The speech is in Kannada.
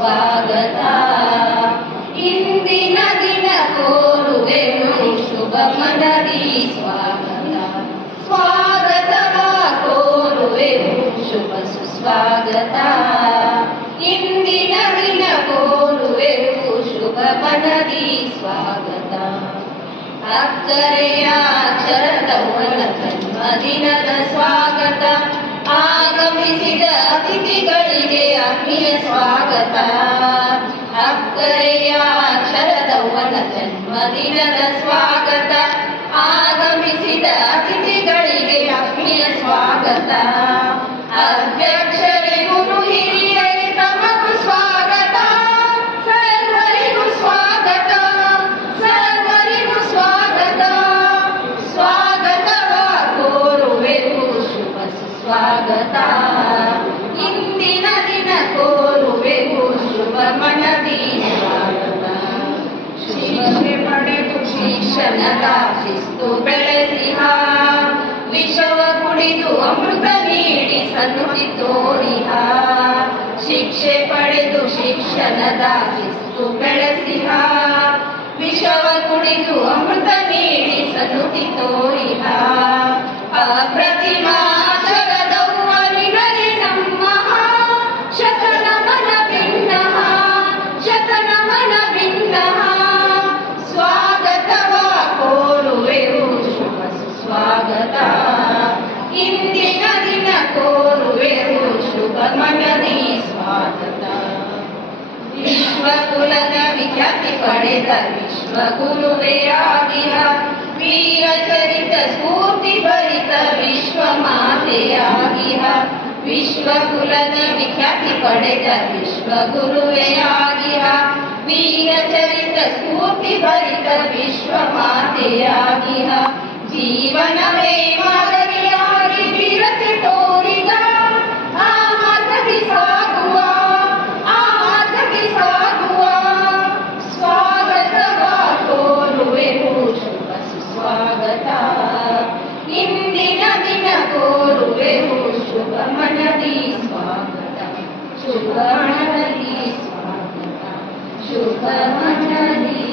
ಸುಸ್ವಾಗತ. ಇಂದಿನ ದಿನ ಕೋರುವೆನು ಶುಭ ಮನದಿ ಸ್ವಾಗತ. ಸ್ವಾಗತವ ಕೋರುವೆನು ಶುಭ ಸುಸ್ವಾಗತ. ಇಂದಿನ ದಿನ ಕೋರುವೆನು ಶುಭ ಮನದಿ ಸ್ವಾಗತ. ಅಕ್ಕರೆಯ ಶರದೌವನ ಜನ್ಮದಿನದ ಸ್ವಾಗತ. ಆಗಮಿಸಿದ ಅತಿಥಿಗಳಿಗೆ ಆತ್ಮೀಯ ಸ್ವಾಗತ. ಅಕ್ಕರೆಯ ಶರದೌವನ ಜನ್ಮದಿನದ ಸ್ವಾಗತ. ಆಗಮಿಸಿದ ಅತಿಥಿಗಳಿಗೆ ಆತ್ಮೀಯ ಸ್ವಾಗತ. ಅಧ್ಯಕ್ಷರಿಗೂ ಹಿರಿಯರೇ ತಮಗೂ ಸ್ವಾಗತ. ಸರ್ವರಿಗೂ ಸ್ವಾಗತ, ಸರ್ವರಿಗೂ ಸ್ವಾಗತ. ಸ್ವಾಗತವ ಕೋರುವೆವು ಶುಭ ಸುಸ್ವಾಗತ. ಇಂದಿನ ದಿನ ಕೋರುವೆವು ಶುಭ ಮನದಿ ಸ್ವಾಗತ. ಶಿಕ್ಷೆ ಪಡೆದು ಶಿಕ್ಷಣದ ಶಿಸ್ತು ಬೆಳೆಸಿಹ. ವಿಷವ ಕುಡಿದು ಅಮೃತ ನೀಡಿ ಸನ್ನುತಿ ತೋರಿಹ. ಶಿಕ್ಷೆ ಪಡೆದು ಶಿಕ್ಷಣದ ಶಿಸ್ತು ಬೆಳೆಸಿಹ. ವಿಷವ ಕುಡಿದು ಅಮೃತ ನೀಡಿ ಸನ್ನುತಿ ತೋರಿಹ. ಅಪ್ರತಿಮ ಶರದೌವನಿಗರೆ ನಮ್ಮಃ ಶತನಮನ ಭಿನ್ನಃ, ಶತನಮನ ಭಿನ್ನಃ. ಸ್ವಾಗತವ ಕೋರುವೆವು ಶುಭ ಸುಸ್ವಾಗತ. ಇಂದಿನ ದಿನ ಕೋರುವೆವು ಶುಭ ಮನದಿ ಸ್ವಾಗತ. ವಿಶ್ವಕುಲದ ವಿಖ್ಯಾತಿ ಪಡೆದ ವಿಶ್ವಗುರುವೇ ಆಗಿಹ. ವೀರಚರಿತ ಸ್ಫೂರ್ತಿ ಭರಿತ ವಿಶ್ವ ಮಾತೆಯಾಗಿಹ. ವಿಶ್ವಕುಲದ ವಿಖ್ಯಾತಿ ಪಡೆದ ವಿಶ್ವಗುರುವೇ ಆಗಿಹ. ವೀರಚರಿತ ಸ್ಫೂರ್ತಿ ಭರಿತ ವಿಶ್ವ ಮಾತೆಯಾಗಿಹ. ಜೀವನವೇ ಮಾದರಿಯಾಗಿ ವೀರತೆ ತೋರಿದ ಆ ಮಾರ್ಗಕ್ಕೆ ಸಾಗುವ, ಆ ಮಾರ್ಗಕ್ಕೆ ಸಾಗುವ. ಸ್ವಾಗತವ ಕೋರುವೆವು ಶುಭ ಸುಸ್ವಾಗತ. ಇಂದಿನ ದಿನ ಕೋರುವೆವು ಶುಭ ಮನದಿ ಸ್ವಾಗತ. ಶುಭ ಮನದಿ ಸ್ವಾಗತ, ಶುಭ ಮನದಿ